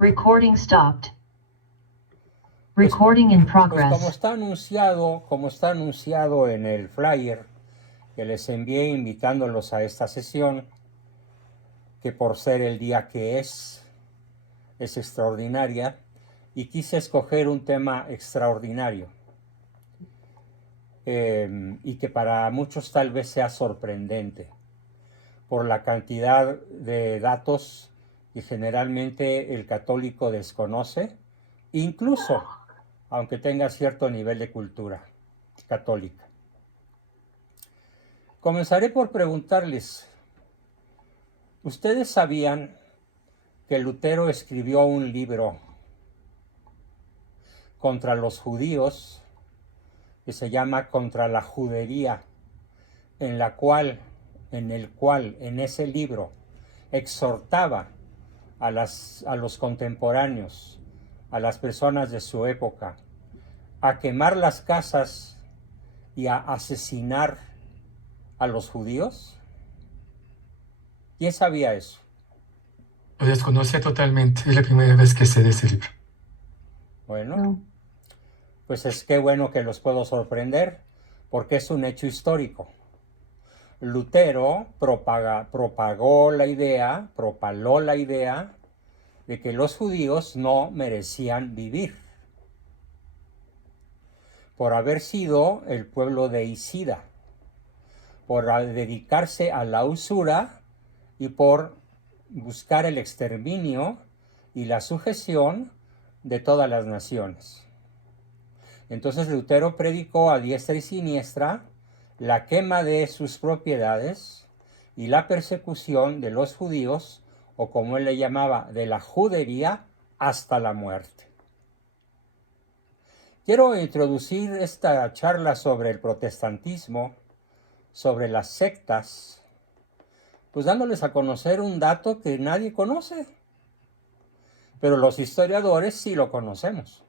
Recording stopped. Recording in Pues progress. como está anunciado en el flyer que les envié invitándolos a esta sesión, que por ser el día que es extraordinaria, y quise escoger un tema extraordinario y que para muchos tal vez sea sorprendente por la cantidad de datos que generalmente el católico desconoce, incluso aunque tenga cierto nivel de cultura católica. Comenzaré por preguntarles, ¿ustedes sabían que Lutero escribió un libro contra los judíos que se llama Contra la Judería, en ese libro exhortaba a los contemporáneos, a las personas de su época, a quemar las casas y a asesinar a los judíos? ¿Quién sabía eso? Lo desconocía totalmente. Es la primera vez que sé de ese libro. Bueno, pues es que bueno que los puedo sorprender, porque es un hecho histórico. Lutero propagó la idea, propaló la idea de que los judíos no merecían vivir por haber sido el pueblo deicida, por dedicarse a la usura y por buscar el exterminio y la sujeción de todas las naciones. Entonces Lutero predicó a diestra y siniestra la quema de sus propiedades y la persecución de los judíos, o como él le llamaba, de la judería hasta la muerte. Quiero introducir esta charla sobre el protestantismo, sobre las sectas, pues dándoles a conocer un dato que nadie conoce, pero los historiadores sí lo conocemos.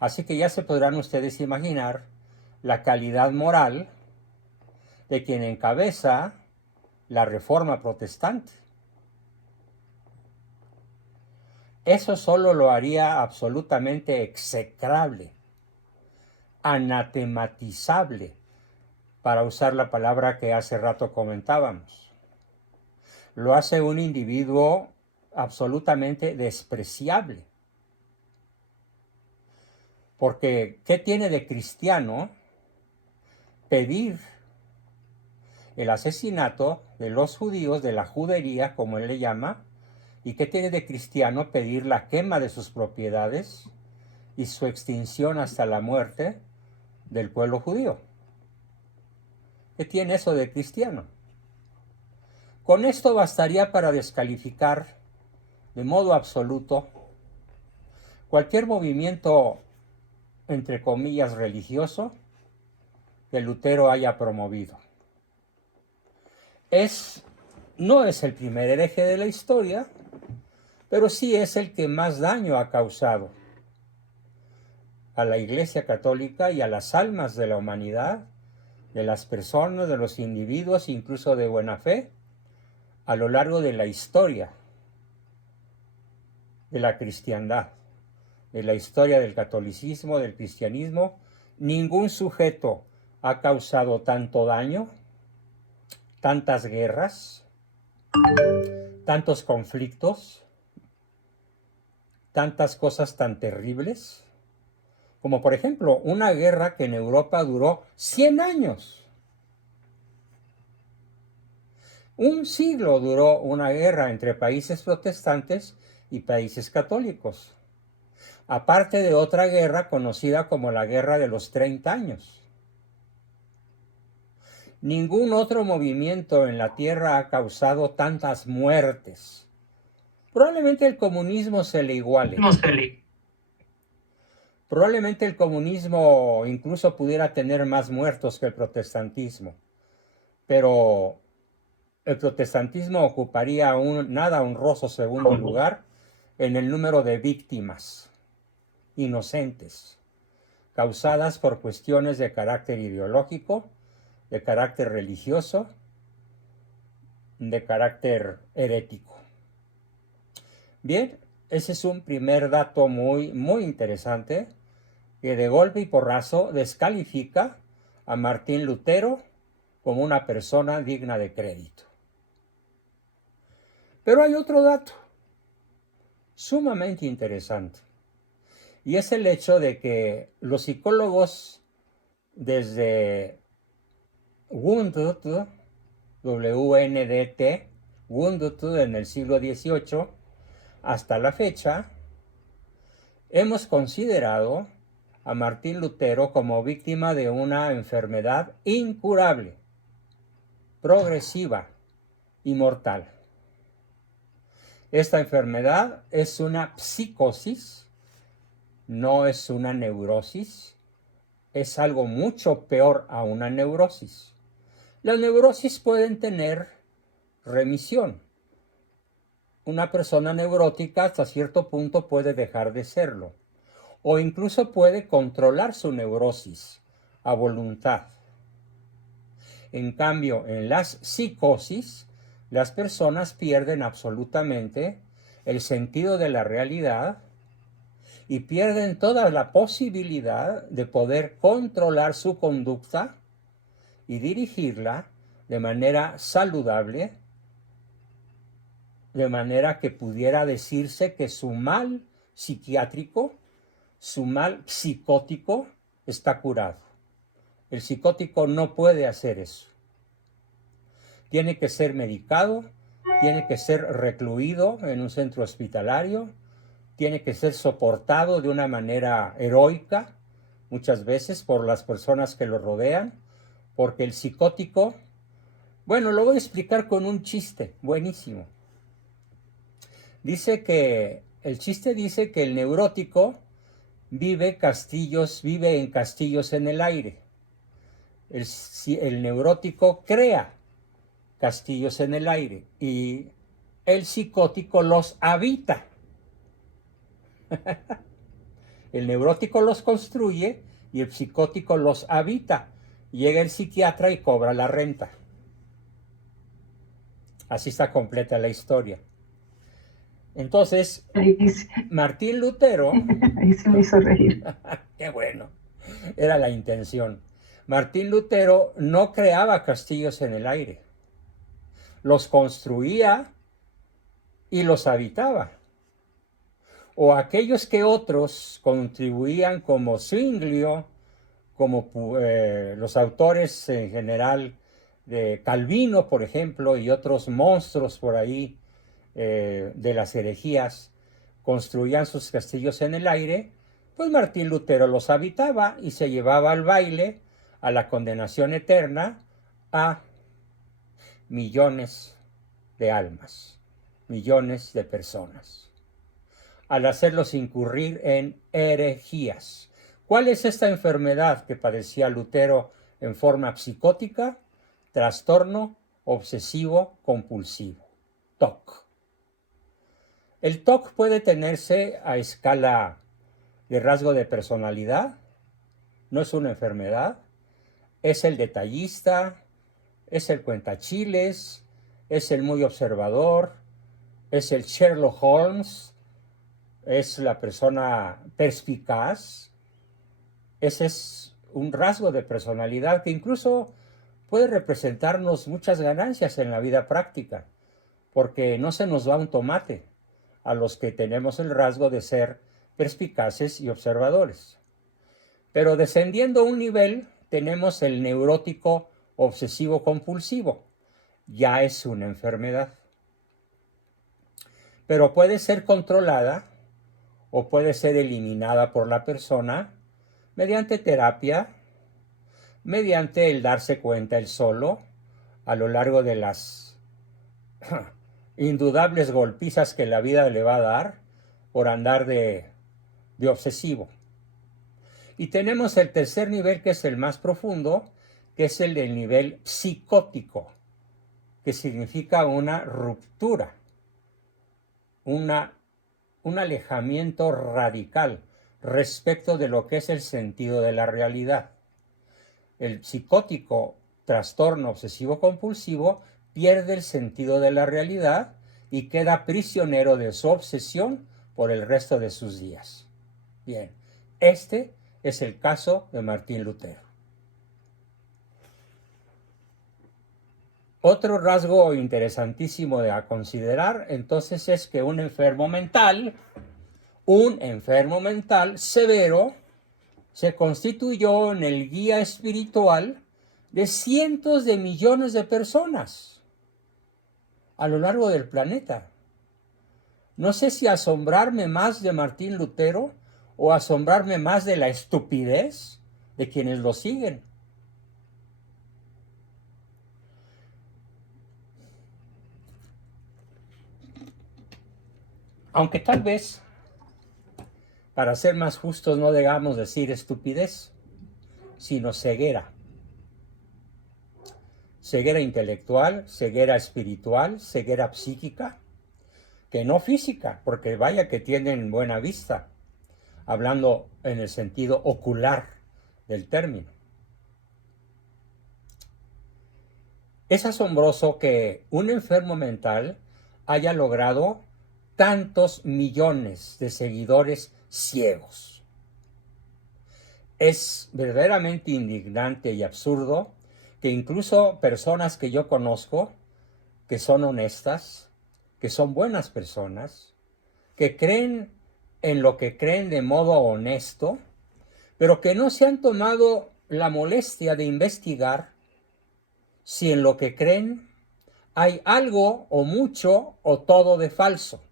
Así que ya se podrán ustedes imaginar la calidad moral de quien encabeza la Reforma Protestante. Eso solo lo haría absolutamente execrable, anatematizable, para usar la palabra que hace rato comentábamos. Lo hace un individuo absolutamente despreciable. Porque, ¿qué tiene de cristiano pedir el asesinato de los judíos, de la judería, como él le llama? ¿Y qué tiene de cristiano pedir la quema de sus propiedades y su extinción hasta la muerte del pueblo judío? ¿Qué tiene eso de cristiano? Con esto bastaría para descalificar de modo absoluto cualquier movimiento, entre comillas, religioso que Lutero haya promovido. No es el primer hereje de la historia, pero sí es el que más daño ha causado a la Iglesia Católica y a las almas de la humanidad, de las personas, de los individuos, incluso de buena fe, a lo largo de la historia de la cristiandad, de la historia del catolicismo, del cristianismo. Ningún sujeto ha causado tanto daño, tantas guerras, tantos conflictos, tantas cosas tan terribles, como por ejemplo una guerra que en Europa duró 100 años. Un siglo duró una guerra entre países protestantes y países católicos, aparte de otra guerra conocida como la Guerra de los 30 años. Ningún otro movimiento en la Tierra ha causado tantas muertes. Probablemente el comunismo se le iguale. Probablemente el comunismo incluso pudiera tener más muertos que el protestantismo, pero el protestantismo ocuparía un nada honroso segundo lugar en el número de víctimas inocentes, causadas por cuestiones de carácter ideológico, de carácter religioso, de carácter herético. Bien, ese es un primer dato muy, muy interesante que de golpe y porrazo descalifica a Martín Lutero como una persona digna de crédito. Pero hay otro dato sumamente interesante, y es el hecho de que los psicólogos desde Wundt, W-N-D-T, Wundt en el siglo XVIII, hasta la fecha, hemos considerado a Martín Lutero como víctima de una enfermedad incurable, progresiva y mortal. Esta enfermedad es una psicosis, no es una neurosis, es algo mucho peor a una neurosis. Las neurosis pueden tener remisión. Una persona neurótica hasta cierto punto puede dejar de serlo, o incluso puede controlar su neurosis a voluntad. En cambio, en las psicosis, las personas pierden absolutamente el sentido de la realidad y pierden toda la posibilidad de poder controlar su conducta y dirigirla de manera saludable, de manera que pudiera decirse que su mal psiquiátrico, su mal psicótico está curado. El psicótico no puede hacer eso. Tiene que ser medicado, tiene que ser recluido en un centro hospitalario, tiene que ser soportado de una manera heroica, muchas veces por las personas que lo rodean, porque el psicótico, bueno, lo voy a explicar con un chiste buenísimo. El chiste dice que el neurótico vive en castillos en el aire. El neurótico crea castillos en el aire y el psicótico los habita. El neurótico los construye y el psicótico los habita. Llega el psiquiatra y cobra la renta. Así está completa la historia. Entonces, Martín Lutero... Ahí se me hizo reír. Qué bueno, era la intención. Martín Lutero no creaba castillos en el aire. Los construía y los habitaba. O aquellos que otros contribuían como Zwinglio, como los autores en general de Calvino, por ejemplo, y otros monstruos por ahí de las herejías, construían sus castillos en el aire, pues Martín Lutero los habitaba y se llevaba al baile, a la condenación eterna, a millones de almas, millones de personas, al hacerlos incurrir en herejías. ¿Cuál es esta enfermedad que padecía Lutero en forma psicótica? Trastorno obsesivo compulsivo, TOC. El TOC puede tenerse a escala de rasgo de personalidad, no es una enfermedad, es el detallista, es el cuentachiles, es el muy observador, es el Sherlock Holmes, es la persona perspicaz. Ese es un rasgo de personalidad que incluso puede representarnos muchas ganancias en la vida práctica, porque no se nos va un tomate a los que tenemos el rasgo de ser perspicaces y observadores. Pero descendiendo un nivel, tenemos el neurótico obsesivo compulsivo. Ya es una enfermedad. Pero puede ser controlada o puede ser eliminada por la persona mediante terapia, mediante el darse cuenta él solo a lo largo de las indudables golpizas que la vida le va a dar por andar de obsesivo. Y tenemos el tercer nivel, que es el más profundo, que es el del nivel psicótico, que significa una ruptura, un alejamiento radical respecto de lo que es el sentido de la realidad. El psicótico, trastorno obsesivo compulsivo, pierde el sentido de la realidad y queda prisionero de su obsesión por el resto de sus días. Bien, este es el caso de Martín Lutero. Otro rasgo interesantísimo de considerar entonces es que un enfermo mental severo se constituyó en el guía espiritual de cientos de millones de personas a lo largo del planeta. No sé si asombrarme más de Martín Lutero o asombrarme más de la estupidez de quienes lo siguen. Aunque tal vez, para ser más justos, no debamos decir estupidez, sino ceguera. Ceguera intelectual, ceguera espiritual, ceguera psíquica, que no física, porque vaya que tienen buena vista, hablando en el sentido ocular del término. Es asombroso que un enfermo mental haya logrado tantos millones de seguidores ciegos. Es verdaderamente indignante y absurdo que incluso personas que yo conozco, que son honestas, que son buenas personas, que creen en lo que creen de modo honesto, pero que no se han tomado la molestia de investigar si en lo que creen hay algo o mucho o todo de falso,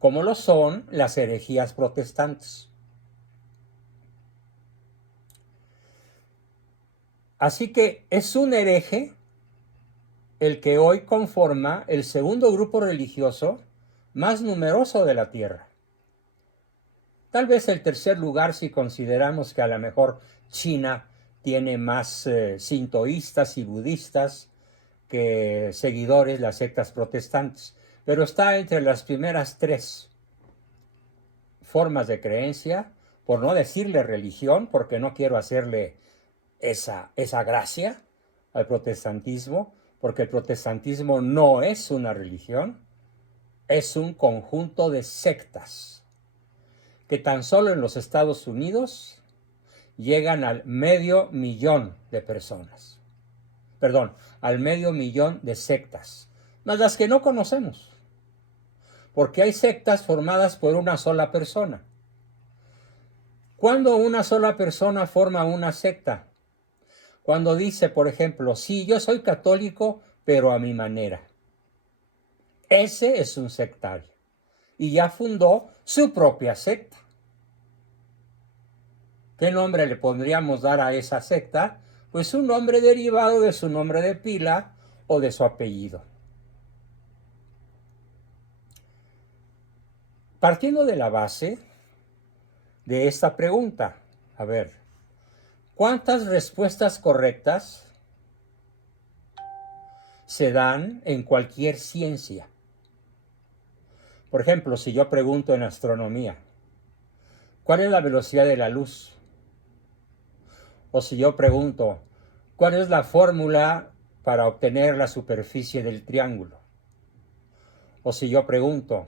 como lo son las herejías protestantes. Así que es un hereje el que hoy conforma el segundo grupo religioso más numeroso de la Tierra. Tal vez el tercer lugar si consideramos que a lo mejor China tiene más sintoístas y budistas que seguidores las sectas protestantes, pero está entre las primeras tres formas de creencia, por no decirle religión, porque no quiero hacerle esa gracia al protestantismo, porque el protestantismo no es una religión, es un conjunto de sectas que tan solo en los Estados Unidos llegan al 500,000 de personas. Perdón, al 500,000 de sectas, más las que no conocemos, porque hay sectas formadas por una sola persona. ¿Cuándo una sola persona forma una secta? Cuando dice, por ejemplo, sí, yo soy católico, pero a mi manera. Ese es un sectario. Y ya fundó su propia secta. ¿Qué nombre le podríamos dar a esa secta? Pues un nombre derivado de su nombre de pila o de su apellido. Partiendo de la base de esta pregunta, a ver, ¿cuántas respuestas correctas se dan en cualquier ciencia? Por ejemplo, si yo pregunto en astronomía, ¿cuál es la velocidad de la luz? O si yo pregunto, ¿cuál es la fórmula para obtener la superficie del triángulo? O si yo pregunto,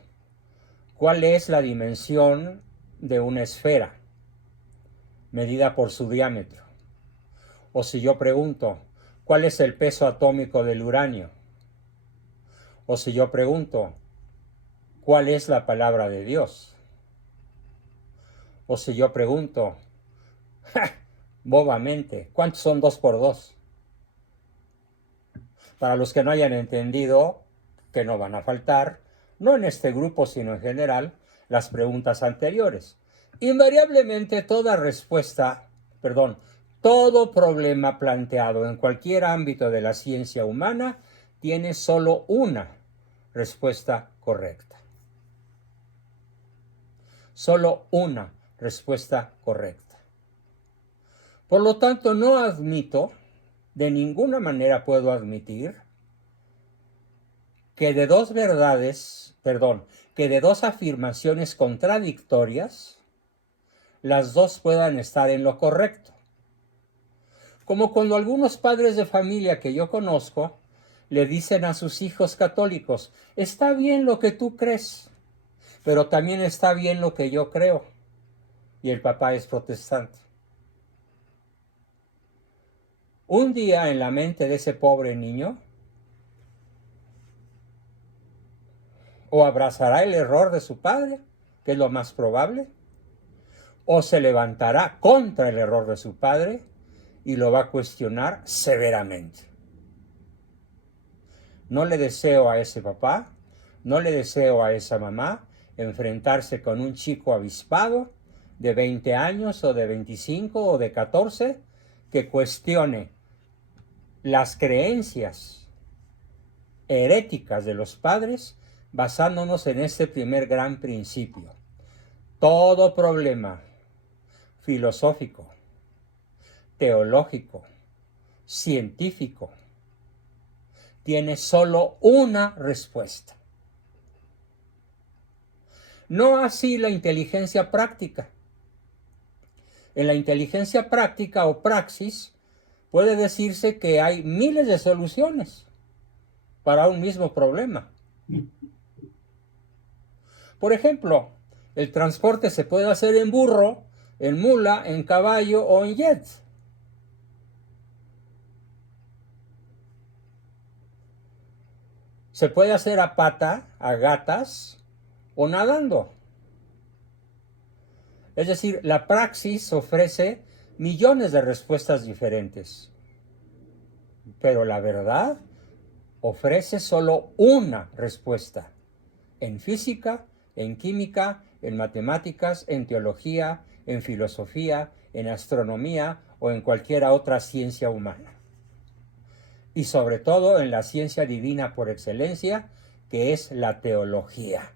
¿cuál es la dimensión de una esfera medida por su diámetro? O si yo pregunto, ¿cuál es el peso atómico del uranio? O si yo pregunto, ¿cuál es la palabra de Dios? O si yo pregunto, bobamente, ¿cuántos son 2 por 2? Para los que no hayan entendido, que no van a faltar, no en este grupo, sino en general, las preguntas anteriores. Invariablemente todo problema planteado en cualquier ámbito de la ciencia humana tiene solo una respuesta correcta. Solo una respuesta correcta. Por lo tanto, no admito, de ninguna manera puedo admitir, que de dos afirmaciones contradictorias, las dos puedan estar en lo correcto. Como cuando algunos padres de familia que yo conozco le dicen a sus hijos católicos, está bien lo que tú crees, pero también está bien lo que yo creo. Y el papá es protestante. Un día en la mente de ese pobre niño, o abrazará el error de su padre, que es lo más probable, o se levantará contra el error de su padre y lo va a cuestionar severamente. No le deseo a ese papá, no le deseo a esa mamá enfrentarse con un chico avispado de 20 años o de 25 o de 14 que cuestione las creencias heréticas de los padres basándonos en este primer gran principio. Todo problema filosófico, teológico, científico, tiene solo una respuesta. No así la inteligencia práctica. En la inteligencia práctica o praxis puede decirse que hay miles de soluciones para un mismo problema. Por ejemplo, el transporte se puede hacer en burro, en mula, en caballo o en jet. Se puede hacer a pata, a gatas o nadando. Es decir, la praxis ofrece millones de respuestas diferentes. Pero la verdad ofrece solo una respuesta. En física, en química, en matemáticas, en teología, en filosofía, en astronomía o en cualquier otra ciencia humana. Y sobre todo en la ciencia divina por excelencia, que es la teología.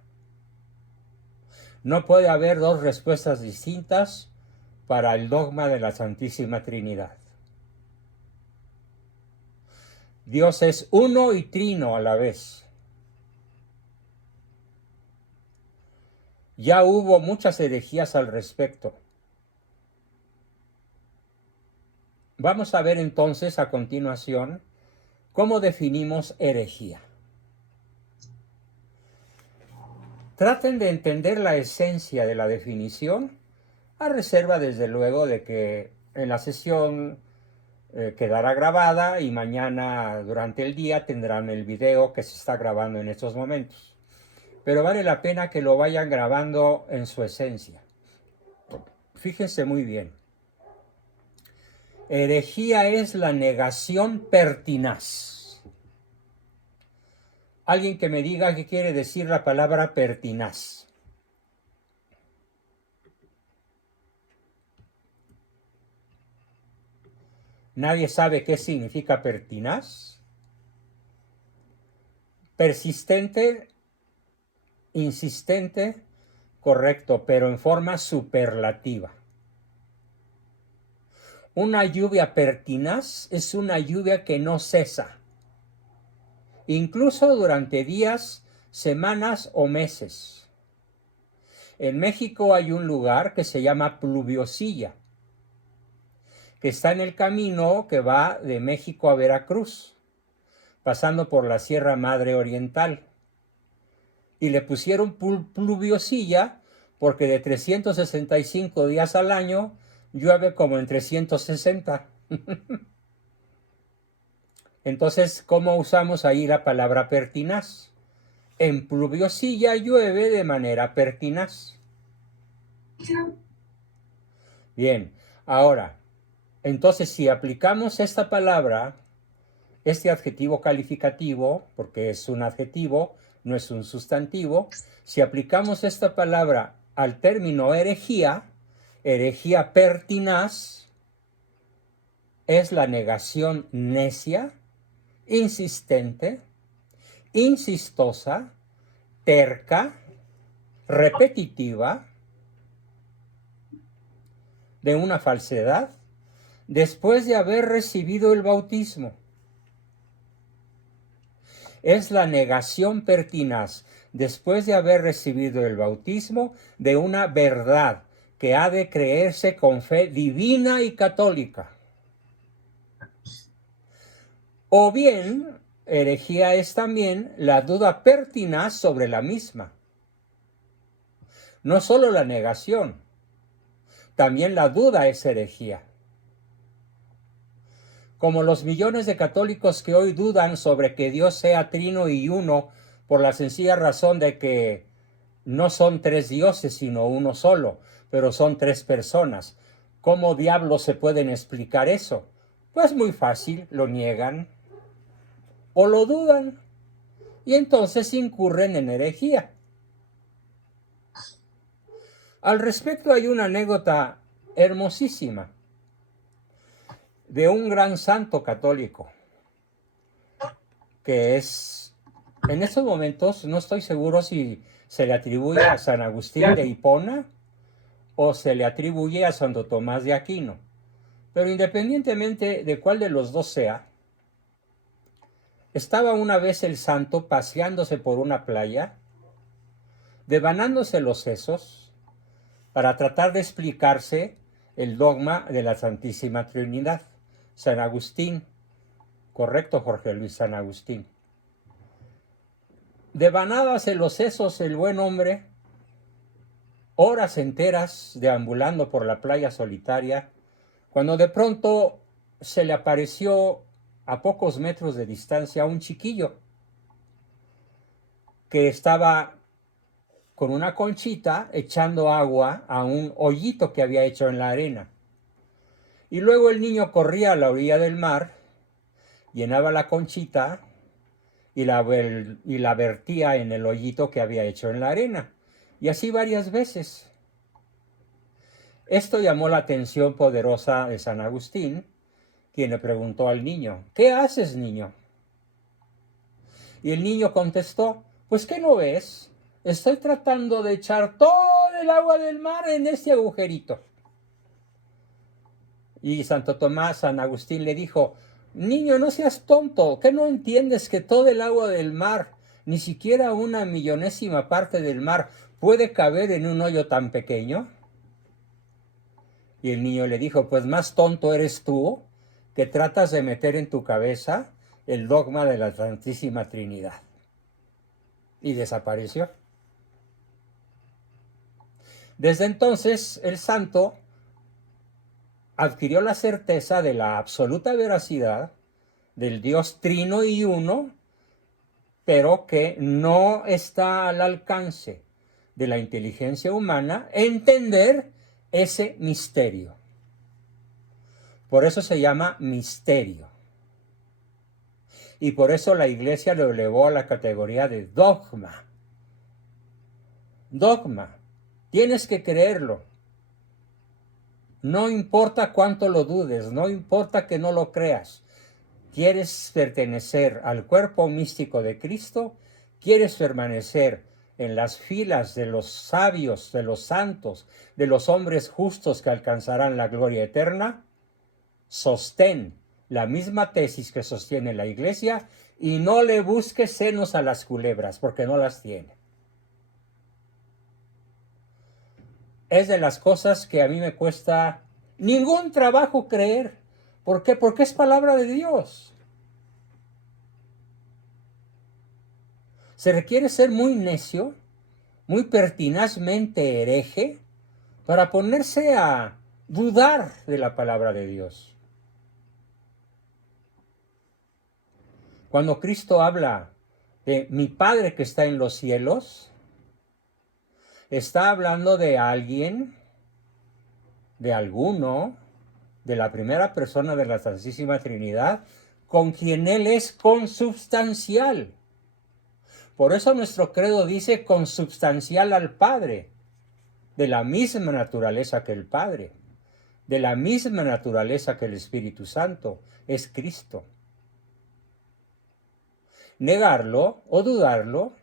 No puede haber dos respuestas distintas para el dogma de la Santísima Trinidad. Dios es uno y trino a la vez. Ya hubo muchas herejías al respecto. Vamos a ver entonces a continuación cómo definimos herejía. Traten de entender la esencia de la definición, a reserva desde luego de que en la sesión quedará grabada y mañana durante el día tendrán el video que se está grabando en estos momentos. Pero vale la pena que lo vayan grabando en su esencia. Fíjense muy bien. Herejía es la negación pertinaz. Alguien que me diga qué quiere decir la palabra pertinaz. ¿Nadie sabe qué significa pertinaz? Persistente, insistente, correcto, pero en forma superlativa. Una lluvia pertinaz es una lluvia que no cesa, incluso durante días, semanas o meses. En México hay un lugar que se llama Pluviosilla, que está en el camino que va de México a Veracruz, pasando por la Sierra Madre Oriental. Y le pusieron pluviosilla porque de 365 días al año llueve como en 360. Entonces, ¿cómo usamos ahí la palabra pertinaz? En pluviosilla llueve de manera pertinaz. Bien, ahora, entonces si aplicamos esta palabra, este adjetivo calificativo, porque es un adjetivo, no es un sustantivo, si aplicamos esta palabra al término herejía, herejía pertinaz, es la negación necia, insistente, insistosa, terca, repetitiva, de una falsedad, después de haber recibido el bautismo. Es la negación pertinaz, después de haber recibido el bautismo, de una verdad que ha de creerse con fe divina y católica. O bien, herejía es también la duda pertinaz sobre la misma. No solo la negación, también la duda es herejía. Como los millones de católicos que hoy dudan sobre que Dios sea trino y uno por la sencilla razón de que no son tres dioses sino uno solo, pero son tres personas. ¿Cómo diablos se pueden explicar eso? Pues muy fácil, lo niegan o lo dudan y entonces incurren en herejía. Al respecto hay una anécdota hermosísima de un gran santo católico que es, en estos momentos no estoy seguro si se le atribuye a San Agustín de Hipona o se le atribuye a Santo Tomás de Aquino, pero independientemente de cuál de los dos sea, estaba una vez el santo paseándose por una playa, devanándose los sesos para tratar de explicarse el dogma de la Santísima Trinidad. San Agustín, correcto Jorge Luis, San Agustín. Devanábase los sesos el buen hombre, horas enteras deambulando por la playa solitaria, cuando de pronto se le apareció a pocos metros de distancia un chiquillo que estaba con una conchita echando agua a un hoyito que había hecho en la arena. Y luego el niño corría a la orilla del mar, llenaba la conchita y la vertía en el hoyito que había hecho en la arena. Y así varias veces. Esto llamó la atención poderosa de San Agustín, quien le preguntó al niño, ¿qué haces, niño? Y el niño contestó, pues ¿qué no ves? Estoy tratando de echar todo el agua del mar en este agujerito. Y San Agustín le dijo, niño, no seas tonto, ¿qué no entiendes que todo el agua del mar, ni siquiera una millonésima parte del mar, puede caber en un hoyo tan pequeño? Y el niño le dijo, pues más tonto eres tú, que tratas de meter en tu cabeza el dogma de la Santísima Trinidad. Y desapareció. Desde entonces, el santo adquirió la certeza de la absoluta veracidad del Dios trino y uno, pero que no está al alcance de la inteligencia humana entender ese misterio. Por eso se llama misterio. Y por eso la Iglesia lo elevó a la categoría de dogma. Dogma. Tienes que creerlo. No importa cuánto lo dudes, no importa que no lo creas. ¿Quieres pertenecer al cuerpo místico de Cristo? ¿Quieres permanecer en las filas de los sabios, de los santos, de los hombres justos que alcanzarán la gloria eterna? Sostén la misma tesis que sostiene la Iglesia y no le busques senos a las culebras, porque no las tiene. Es de las cosas que a mí me cuesta ningún trabajo creer. ¿Por qué? Porque es palabra de Dios. Se requiere ser muy necio, muy pertinazmente hereje, para ponerse a dudar de la palabra de Dios. Cuando Cristo habla de mi Padre que está en los cielos, está hablando de alguien, de alguno, de la primera persona de la Santísima Trinidad, con quien Él es consubstancial. Por eso nuestro credo dice consubstancial al Padre, de la misma naturaleza que el Padre, de la misma naturaleza que el Espíritu Santo, es Cristo. Negarlo o dudarlo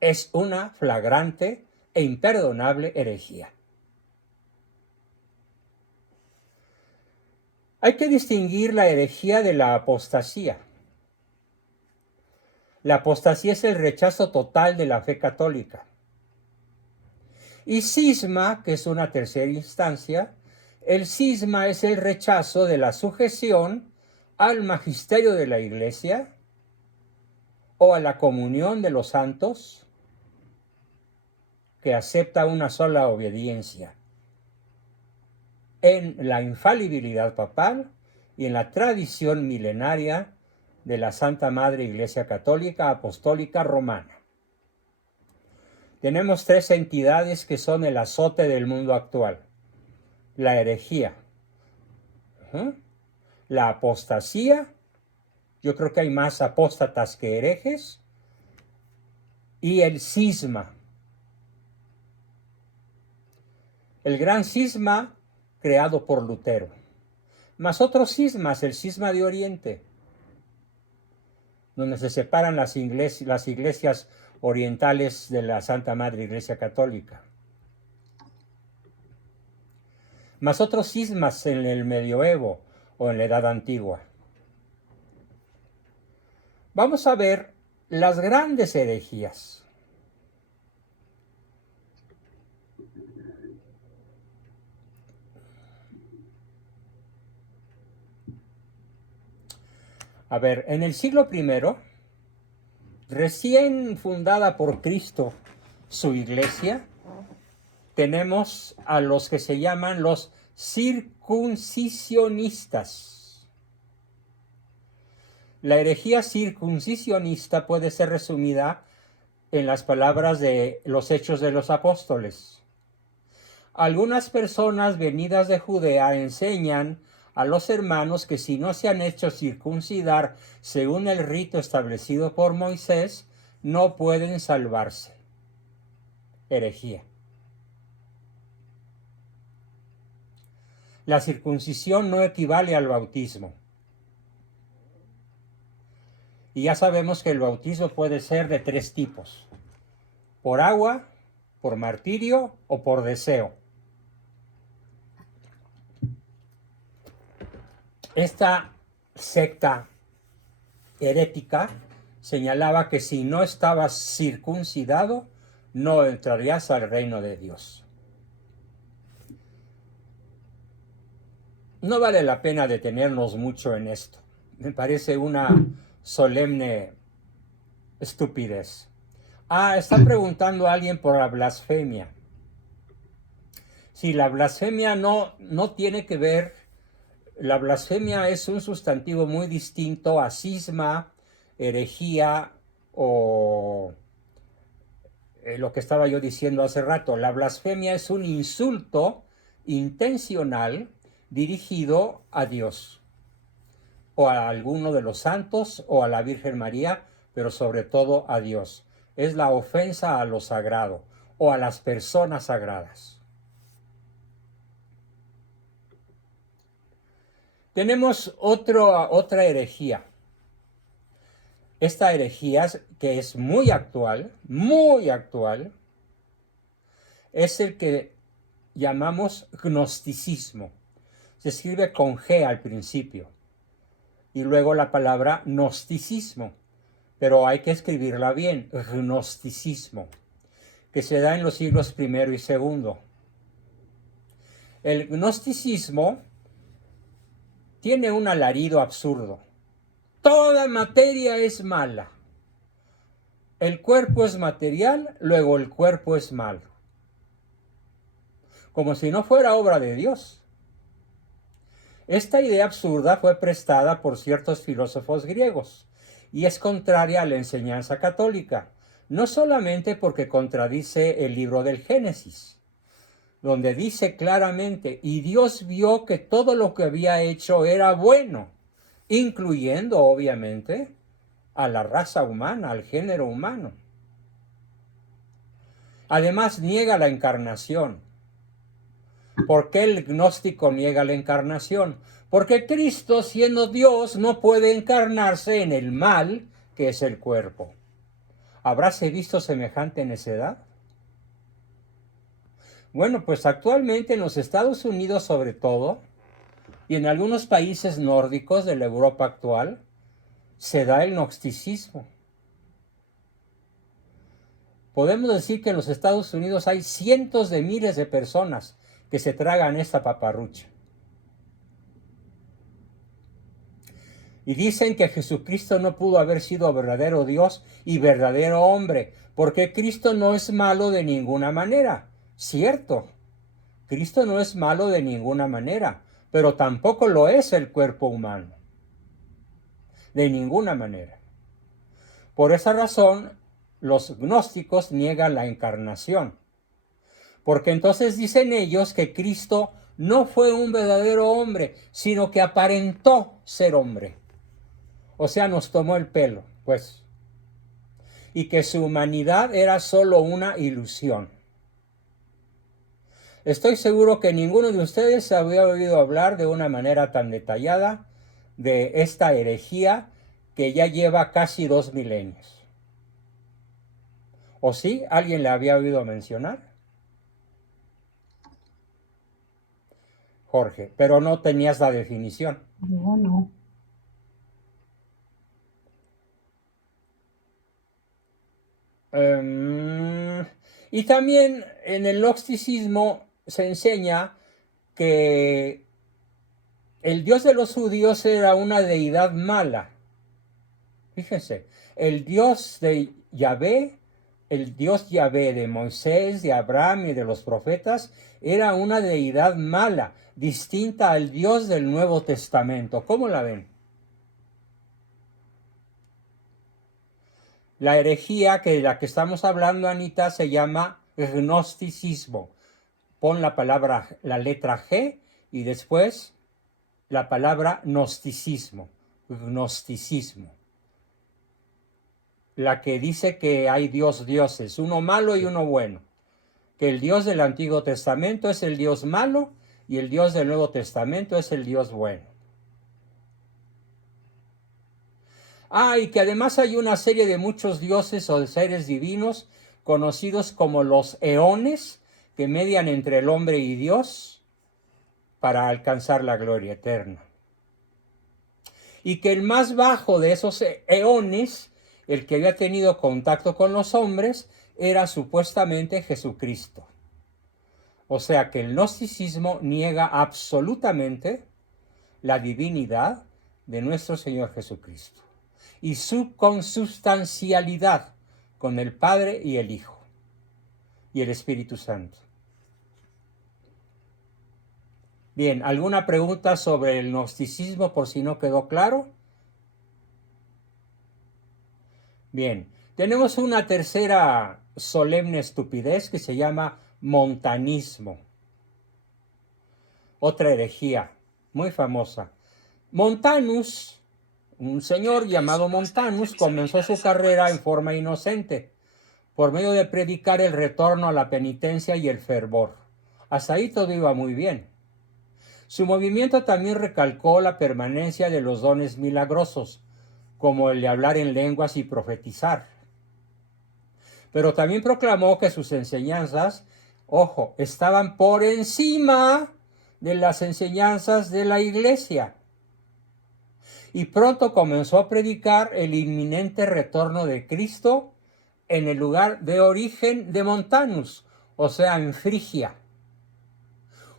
es una flagrante e imperdonable herejía. Hay que distinguir la herejía de la apostasía. La apostasía es el rechazo total de la fe católica. Y cisma, que es una tercera instancia, el cisma es el rechazo de la sujeción al magisterio de la Iglesia o a la comunión de los santos, que acepta una sola obediencia en la infalibilidad papal y en la tradición milenaria de la Santa Madre Iglesia Católica Apostólica Romana. Tenemos tres entidades que son el azote del mundo actual: la herejía, la apostasía, yo creo que hay más apóstatas que herejes, y el cisma. El gran cisma creado por Lutero, más otros cismas, el cisma de Oriente, donde se separan las iglesias orientales de la Santa Madre Iglesia Católica, más otros cismas en el medioevo o en la Edad Antigua. Vamos a ver las grandes herejías. A ver, en el siglo I, recién fundada por Cristo su iglesia, tenemos a los que se llaman los circuncisionistas. La herejía circuncisionista puede ser resumida en las palabras de los Hechos de los Apóstoles. Algunas personas venidas de Judea enseñan a los hermanos que si no se han hecho circuncidar según el rito establecido por Moisés, no pueden salvarse. Herejía. La circuncisión no equivale al bautismo. Y ya sabemos que el bautismo puede ser de tres tipos: por agua, por martirio o por deseo. Esta secta herética señalaba que si no estabas circuncidado, no entrarías al reino de Dios. No vale la pena detenernos mucho en esto. Me parece una solemne estupidez. Está preguntando a alguien por la blasfemia. Si la blasfemia no tiene que ver. La blasfemia es un sustantivo muy distinto a cisma, herejía o lo que estaba yo diciendo hace rato. La blasfemia es un insulto intencional dirigido a Dios o a alguno de los santos o a la Virgen María, pero sobre todo a Dios. Es la ofensa a lo sagrado o a las personas sagradas. Tenemos otra herejía. Esta herejía, que es muy actual, es el que llamamos gnosticismo. Se escribe con G al principio y luego la palabra gnosticismo, pero hay que escribirla bien, gnosticismo, que se da en los siglos I y II. El gnosticismo tiene un alarido absurdo. Toda materia es mala. El cuerpo es material, luego el cuerpo es malo. Como si no fuera obra de Dios. Esta idea absurda fue prestada por ciertos filósofos griegos y es contraria a la enseñanza católica, no solamente porque contradice el libro del Génesis, donde dice claramente: y Dios vio que todo lo que había hecho era bueno, incluyendo obviamente a la raza humana, al género humano. Además niega la encarnación. ¿Por qué el gnóstico niega la encarnación? Porque Cristo, siendo Dios, no puede encarnarse en el mal que es el cuerpo. ¿Habráse visto semejante necedad? Bueno, pues actualmente en los Estados Unidos sobre todo, y en algunos países nórdicos de la Europa actual, se da el gnosticismo. Podemos decir que en los Estados Unidos hay cientos de miles de personas que se tragan esta paparrucha. Y dicen que Jesucristo no pudo haber sido verdadero Dios y verdadero hombre, porque Cristo no es malo de ninguna manera. Cierto, Cristo no es malo de ninguna manera, pero tampoco lo es el cuerpo humano. De ninguna manera. Por esa razón, los gnósticos niegan la encarnación. Porque entonces dicen ellos que Cristo no fue un verdadero hombre, sino que aparentó ser hombre. O sea, nos tomó el pelo, pues. Y que su humanidad era solo una ilusión. Estoy seguro que ninguno de ustedes había oído hablar de una manera tan detallada de esta herejía que ya lleva casi 2 milenios. ¿O sí? ¿Alguien le había oído mencionar? Jorge, pero no tenías la definición. No, no. Y también en el gnosticismo se enseña que el Dios de los judíos era una deidad mala. Fíjense, el Dios de Yahvé, el Dios Yahvé de Moisés, de Abraham y de los profetas, era una deidad mala, distinta al Dios del Nuevo Testamento. ¿Cómo la ven? La herejía de la que estamos hablando, Anita, se llama gnosticismo. Pon la letra G y después la palabra gnosticismo. Gnosticismo. La que dice que hay dioses, uno malo y uno bueno. Que el Dios del Antiguo Testamento es el Dios malo y el Dios del Nuevo Testamento es el Dios bueno. Y que además hay una serie de muchos dioses o seres divinos conocidos como los eones, que median entre el hombre y Dios para alcanzar la gloria eterna. Y que el más bajo de esos eones, el que había tenido contacto con los hombres, era supuestamente Jesucristo. O sea que el gnosticismo niega absolutamente la divinidad de nuestro Señor Jesucristo y su consubstancialidad con el Padre y el Hijo y el Espíritu Santo. Bien, ¿alguna pregunta sobre el gnosticismo por si no quedó claro? Bien, tenemos una tercera solemne estupidez que se llama montanismo. Otra herejía muy famosa. Montanus, un señor llamado Montanus, comenzó su carrera en forma inocente, por medio de predicar el retorno a la penitencia y el fervor. Hasta ahí todo iba muy bien. Su movimiento también recalcó la permanencia de los dones milagrosos, como el de hablar en lenguas y profetizar. Pero también proclamó que sus enseñanzas, ojo, estaban por encima de las enseñanzas de la Iglesia. Y pronto comenzó a predicar el inminente retorno de Cristo en el lugar de origen de Montanus, o sea, en Frigia.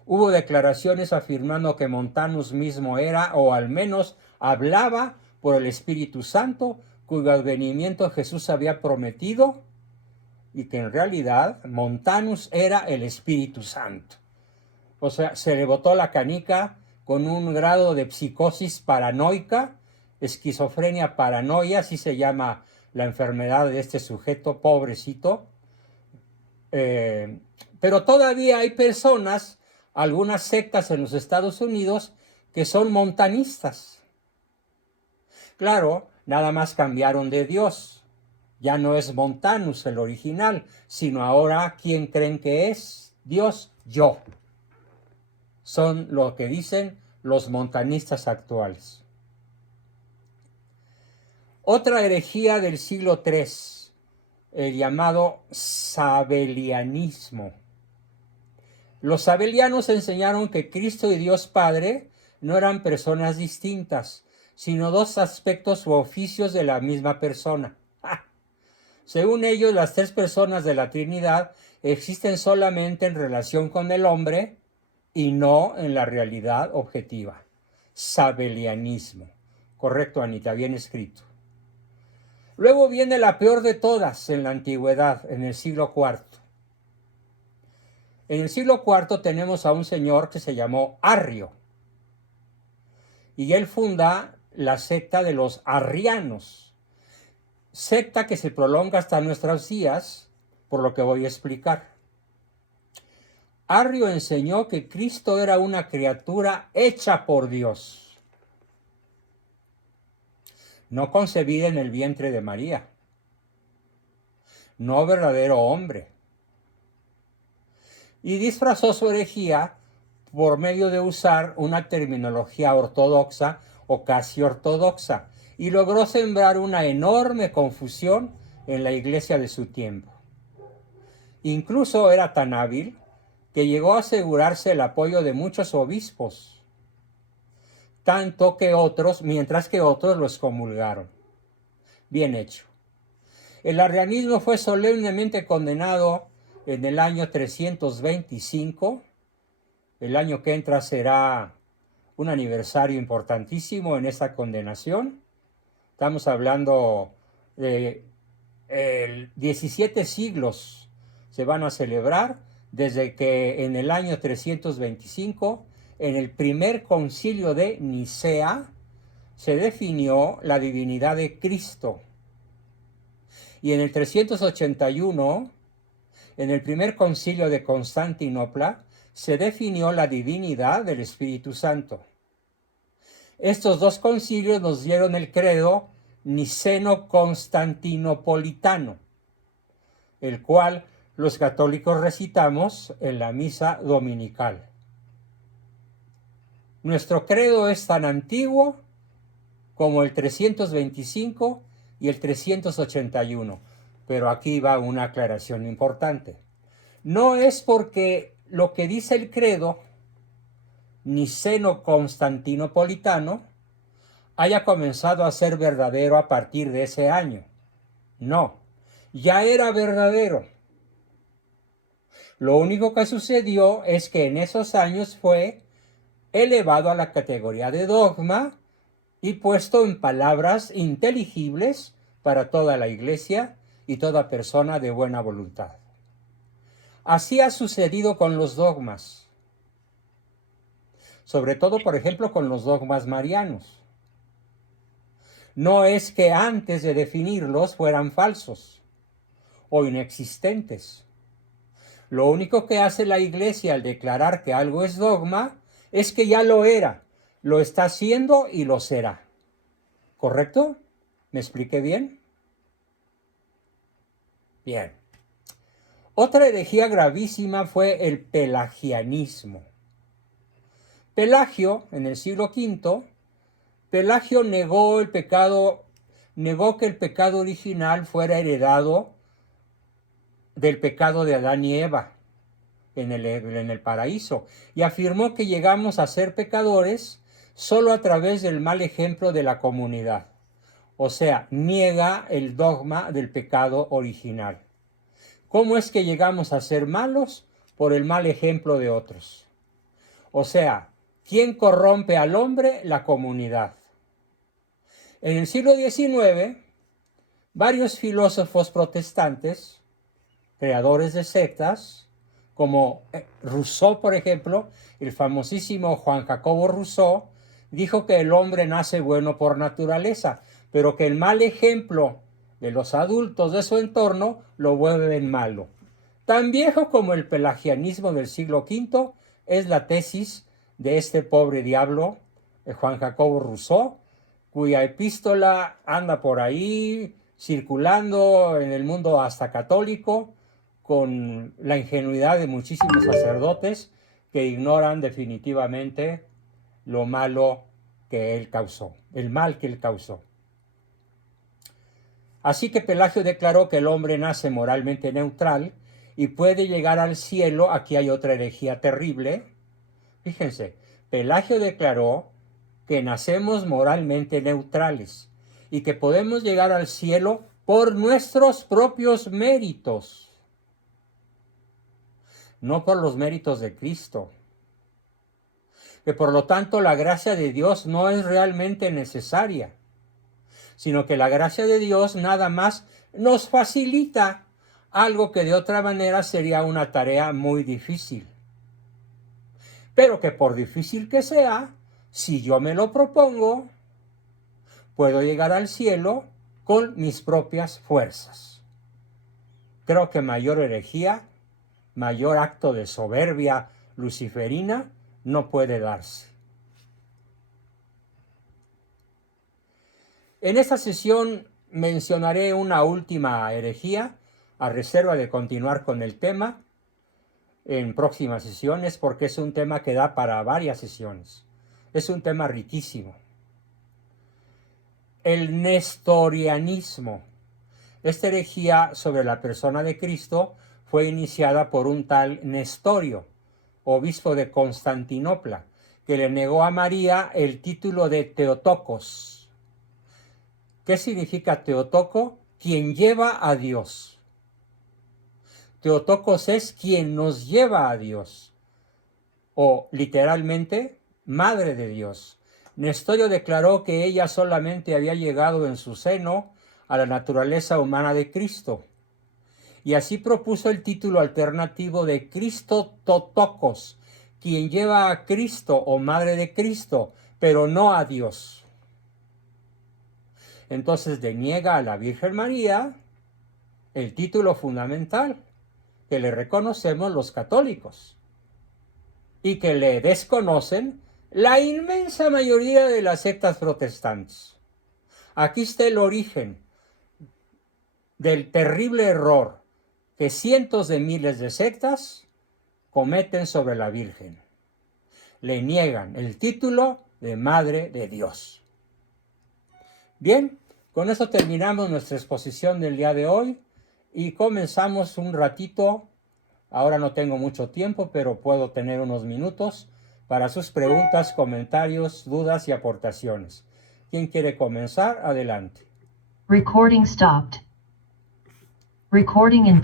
Hubo declaraciones afirmando que Montanus mismo era, o al menos hablaba por el Espíritu Santo, cuyo advenimiento Jesús había prometido, y que en realidad Montanus era el Espíritu Santo. O sea, se le botó la canica con un grado de psicosis paranoica, esquizofrenia paranoia, así se llama la enfermedad de este sujeto, pobrecito. Pero todavía hay personas, algunas sectas en los Estados Unidos, que son montanistas. Claro, nada más cambiaron de Dios. Ya no es Montanus el original, sino ahora, ¿quién creen que es? Dios, yo. Son lo que dicen los montanistas actuales. Otra herejía del siglo III, el llamado sabelianismo. Los sabelianos enseñaron que Cristo y Dios Padre no eran personas distintas, sino dos aspectos u oficios de la misma persona. Según ellos, las tres personas de la Trinidad existen solamente en relación con el hombre y no en la realidad objetiva. Sabelianismo, Correcto, Anita, bien escrito. Luego viene la peor de todas en la antigüedad, en el siglo IV. En el siglo IV tenemos a un señor que se llamó Arrio. Y él funda la secta de los arrianos. Secta que se prolonga hasta nuestros días, por lo que voy a explicar. Arrio enseñó que Cristo era una criatura hecha por Dios, no concebida en el vientre de María, no verdadero hombre. Y disfrazó su herejía por medio de usar una terminología ortodoxa o casi ortodoxa, y logró sembrar una enorme confusión en la iglesia de su tiempo. Incluso era tan hábil que llegó a asegurarse el apoyo de muchos obispos, tanto que otros, mientras que otros lo excomulgaron. Bien hecho. El arrianismo fue solemnemente condenado en el año 325. El año que entra será un aniversario importantísimo en esta condenación. Estamos hablando de 17 siglos se van a celebrar desde que en el año 325, en el primer concilio de Nicea, se definió la divinidad de Cristo. Y en el 381, en el primer concilio de Constantinopla, se definió la divinidad del Espíritu Santo. Estos dos concilios nos dieron el credo niceno-constantinopolitano, el cual los católicos recitamos en la misa dominical. Nuestro credo es tan antiguo como el 325 y el 381, pero aquí va una aclaración importante. No es porque lo que dice el credo niceno-constantinopolitano haya comenzado a ser verdadero a partir de ese año. No, ya era verdadero. Lo único que sucedió es que en esos años fue elevado a la categoría de dogma y puesto en palabras inteligibles para toda la Iglesia y toda persona de buena voluntad. Así ha sucedido con los dogmas, sobre todo, por ejemplo, con los dogmas marianos. No es que antes de definirlos fueran falsos o inexistentes. Lo único que hace la Iglesia al declarar que algo es dogma es que ya lo era, lo está haciendo y lo será. ¿Correcto? ¿Me expliqué bien? Bien. Otra herejía gravísima fue el pelagianismo. Pelagio, en el siglo V, Pelagio negó que el pecado original fuera heredado del pecado de Adán y Eva en el paraíso, y afirmó que llegamos a ser pecadores solo a través del mal ejemplo de la comunidad. O sea, niega el dogma del pecado original. ¿Cómo es que llegamos a ser malos? Por el mal ejemplo de otros. O sea, ¿quién corrompe al hombre? La comunidad. En el siglo XIX, varios filósofos protestantes, creadores de sectas, como Rousseau, por ejemplo, el famosísimo Juan Jacobo Rousseau, dijo que el hombre nace bueno por naturaleza, pero que el mal ejemplo de los adultos de su entorno lo vuelven malo. Tan viejo como el pelagianismo del siglo V es la tesis de este pobre diablo, Juan Jacobo Rousseau, cuya epístola anda por ahí circulando en el mundo hasta católico, con la ingenuidad de muchísimos sacerdotes que ignoran definitivamente lo malo que él causó, el mal que él causó. Así que Pelagio declaró que el hombre nace moralmente neutral y puede llegar al cielo. Aquí hay otra herejía terrible. Fíjense, Pelagio declaró que nacemos moralmente neutrales y que podemos llegar al cielo por nuestros propios méritos, no por los méritos de Cristo. Que por lo tanto la gracia de Dios no es realmente necesaria. sino que la gracia de Dios nada más nos facilita algo que de otra manera sería una tarea muy difícil. Pero que por difícil que sea, si yo me lo propongo, puedo llegar al cielo con mis propias fuerzas. Creo que mayor herejía, mayor acto de soberbia luciferina no puede darse. En esta sesión mencionaré una última herejía, a reserva de continuar con el tema en próximas sesiones, porque es un tema que da para varias sesiones. Es un tema riquísimo. El nestorianismo. Esta herejía sobre la persona de Cristo fue iniciada por un tal Nestorio, obispo de Constantinopla, que le negó a María el título de Teotocos. ¿Qué significa Teotoco? Quien lleva a Dios. Teotocos es quien nos lleva a Dios, o literalmente, Madre de Dios. Nestorio declaró que ella solamente había llegado en su seno a la naturaleza humana de Cristo, y así propuso el título alternativo de Christototokos, quien lleva a Cristo o Madre de Cristo, pero no a Dios. Entonces deniega a la Virgen María el título fundamental que le reconocemos los católicos y que le desconocen la inmensa mayoría de las sectas protestantes. Aquí está el origen del terrible error que cientos de miles de sectas cometen sobre la Virgen. Le niegan el título de Madre de Dios. Bien, con eso terminamos nuestra exposición del día de hoy y comenzamos un ratito. Ahora no tengo mucho tiempo, pero puedo tener unos minutos para sus preguntas, comentarios, dudas y aportaciones. ¿Quién quiere comenzar? Adelante. Recording stopped. Recording in